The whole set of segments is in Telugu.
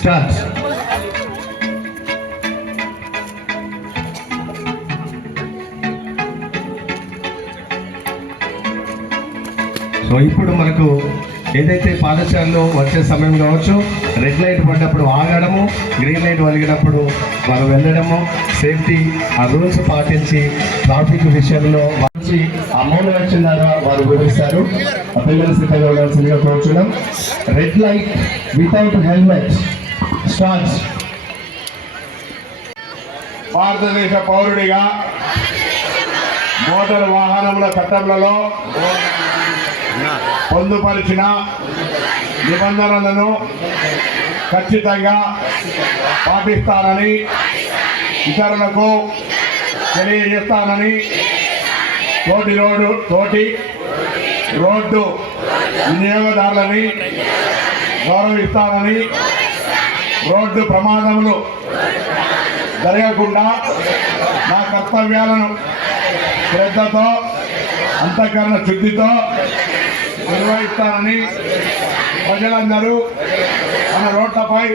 Start. సో ఇప్పుడు మనకు ఏదైతే పాఠశాలలో వచ్చే సమయం కావచ్చు, రెడ్ లైట్ పడ్డప్పుడు ఆగడము, గ్రీన్ లైట్ వెలిగినప్పుడు మనం వెళ్ళడము, సేఫ్టీ ఆ రూల్స్ పాటించి ట్రాఫిక్ విషయంలో వచ్చి అమౌంట్ వచ్చిందారా వారు వివరిస్తారు. ఆ పిల్లలు సిద్ధంగా ఉండాల్సిందిగా కోరుచున్నాం. Red light without helmet starts. భారతదేశ పౌరుడిగా మోటారు వాహనముల చట్టంలో పొందుపరిచిన నిబంధనలను ఖచ్చితంగా పాటిస్తానని ఇతరులకు తెలియజేస్తానని తోటి రోడ్డు వినియోగదారులని గౌరవిస్తానని, రోడ్డు ప్రమాదములు జరగకుండా నా కర్తవ్యాలను శ్రద్ధతో అంతఃకరణ శుద్ధితో నిర్వహిస్తానని, ప్రజలందరూ మన రోడ్లపై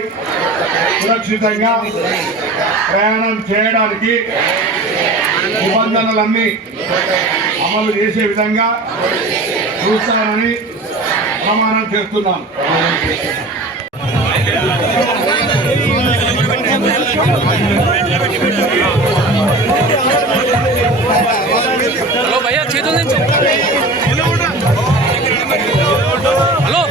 సురక్షితంగా ప్రయాణం చేయడానికి నిబంధనలన్నీ అమలు చేసే విధంగా చూస్తానని ప్రమాణం చేస్తున్నాం. హలో భయ్యా చేతుల నుంచి హలో